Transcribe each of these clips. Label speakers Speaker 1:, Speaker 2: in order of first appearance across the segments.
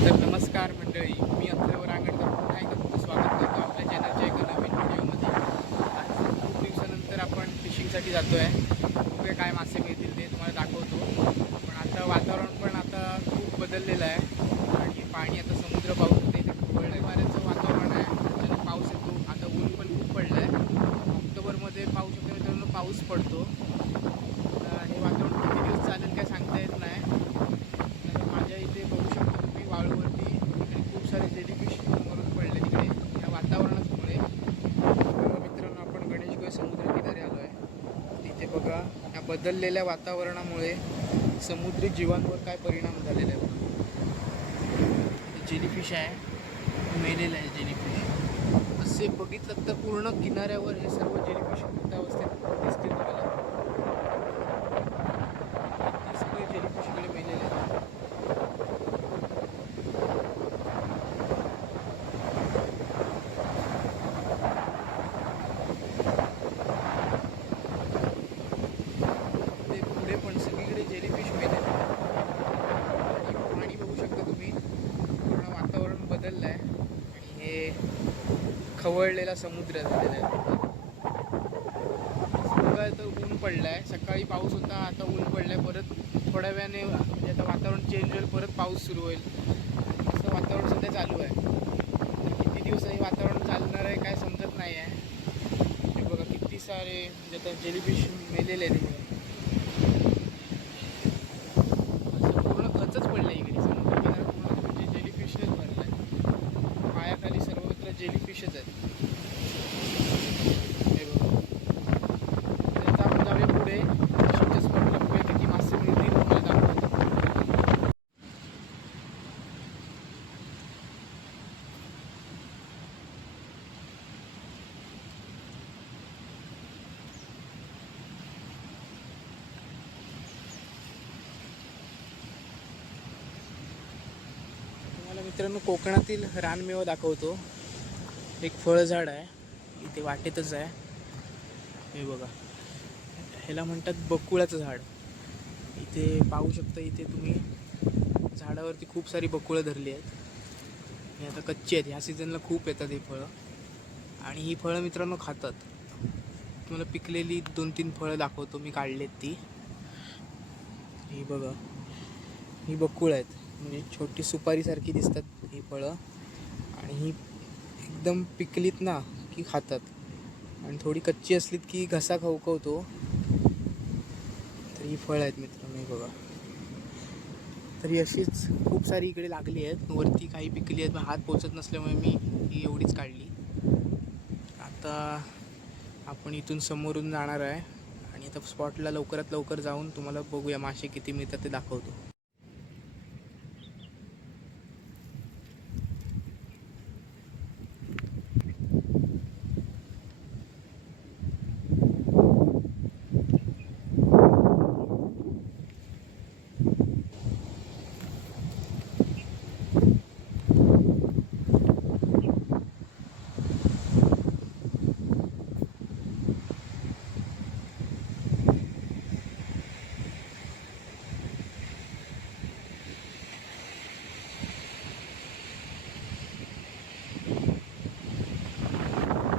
Speaker 1: तर नमस्कार मंडळी. पाहू शकतो होते मित्रांनो पाऊस पडतो. हे वातावरण किती दिवस चालेल काय सांगता येत नाही. माझ्या इथे बघू शकता तुम्ही वाळूवरती इकडे खूप सारे जेलीफिश मरून पडले तिकडे या वातावरणामुळे. मित्रांनो आपण गणेशगड समुद्र किनारी आलो आहे तिथे बघा या बदललेल्या वातावरणामुळे समुद्री जीवांवर काय परिणाम झालेला आहे जेलीफिश आहे मेलेलं आहे जेलीफिश. असे बघितलं तर पूर्ण किनाऱ्यावर हे सर्व जेलीफिश अवस्थेत दिसते तुम्हाला. हे सगळे जेलीफिश इकडे मेलेले आहेत. ते पुढे पण सगळीकडे जेलीफिश आणि बघू शकता तुम्ही. वातावरण बदललं आहे आणि हे खवळलेला समुद्र झालेला आहे बघा तर ऊन पडलं आहे सकाळी पाऊस होता आता ऊन पडलं आहे परत थोड्या वेळाने म्हणजे आता वातावरण चेंज होईल परत पाऊस सुरू होईल. असं वातावरण सध्या चालू आहे. किती दिवस हे वातावरण चालणार आहे काय समजत नाही आहे हे बघा किती सारे म्हणजे आता जेलीफिश मेलेले आहेत इकडे. असं पूर्ण खचच पडलं इकडे समुद्र किनारा पूर्ण म्हणजे जेलीफिशच भरलाय पायाखाली सर्वत्र जेलीफिशच आहेत हे बघा तर आता आपण जाऊया पुढे फिशिंगच्या स्पॉटला बघूया किती मासे मिळतील तुम्हाला दाखवतो तुम्हाला मित्रांनो कोकणातील रानमेवा दाखवतो. एक फळझाड आहे. इथे वाटेतच आहे. हे बघा. ह्याला म्हणतात बकुळाचं झाड. इथे पाहू शकता इथे तुम्ही. झाडावरती खूप सारी बकुळं धरली आहेत. हे आता कच्ची आहेत. ह्या सीझनला खूप येतात ही फळं. आणि ही फळं मित्रांनो खातात. तुम्हाला पिकलेली दोन तीन फळं दाखवतो. मी काढलेत ती. ही बघा. ही बकुळ आहेत. म्हणजे छोटी सुपारीसारखी दिसतात ही फळं. आणि ही एकदम पिकलीत ना की खातात. आणि थोडी कच्ची असलीत की घसा खवखवतो. तर ही फळं आहेत मित्रांनो मी बघा. तर ही अशीच खूप सारी इकडे लागली आहेत. वरती काही पिकली आहेत पण हात पोचत नसल्यामुळे मी ही एवढीच काढली. आता आपण इथून समोरून जाणार आहे. आणि आता स्पॉटला लवकरात लवकर जाऊन तुम्हाला बघूया मासे किती मिळतात ते दाखवतो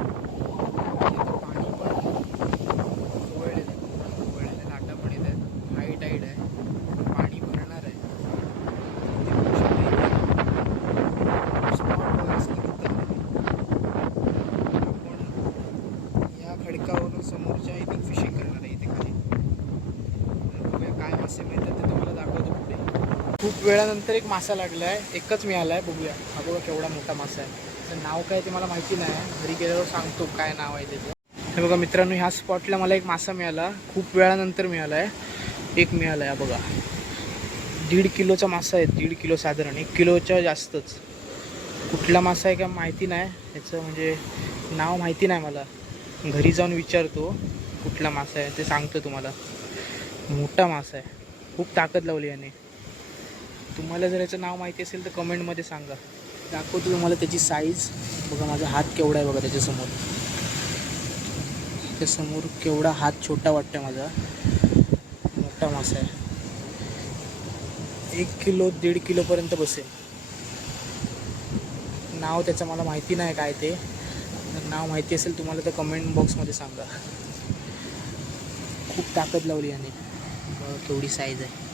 Speaker 1: इथं पाणी पण खवळलेलं आहे पूर्ण खवळलेलं आहे लाटा पण येत आहेत हाय टाईड आहे पाणी भरणार आहे ते बघू शकता इथे spot वगैरे सगळे तिथं आहेत. आपण या खडकावरून समोरच्या इथून फिशिंग करणार आहे इथे खाली तर बघूया काय मासे मिळतात ते तुम्हाला दाखवतो पुढे खूप वेळानंतर एक मासा लागला आहे एकच मिळाला आहे बघूया. हा बघा केवढा मोठा मासा आहे. त्याचं नाव काय ते मला माहिती नाही. घरी गेल्यावर सांगतो काय नाव आहे त्याचं. हे बघा मित्रांनो ह्या स्पॉटला मला एक मासा मिळाला. खूप वेळानंतर मिळाला आहे एक मिळाला आहे बघा. दीड किलोचा मासा आहे. दीड किलो साधारण. एक किलोच्या जास्तच. कुठला मासा आहे का माहिती नाही. याचं म्हणजे नाव माहिती नाही मला. घरी जाऊन विचारतो कुठला मासा आहे ते सांगतो तुम्हाला. मोठा मासा आहे. खूप ताकद लावली याने. तुम्हाला जर याचं नाव माहिती असेल तर कमेंटमध्ये सांगा. दाखवतो तुम्हाला त्याची साईज बघा माझा हात केवढा आहे बघा त्याच्यासमोर. त्याच्यासमोर केवढा हात छोटा वाटतं माझा. मोठा मासा आहे. एक किलो दीड किलोपर्यंत बसेल. नाव त्याचं मला माहिती नाही काय ते. नाव माहिती असेल तुम्हाला तर कमेंट बॉक्समध्ये सांगा. खूप ताकद लावली याने. केवढी साईज आहे.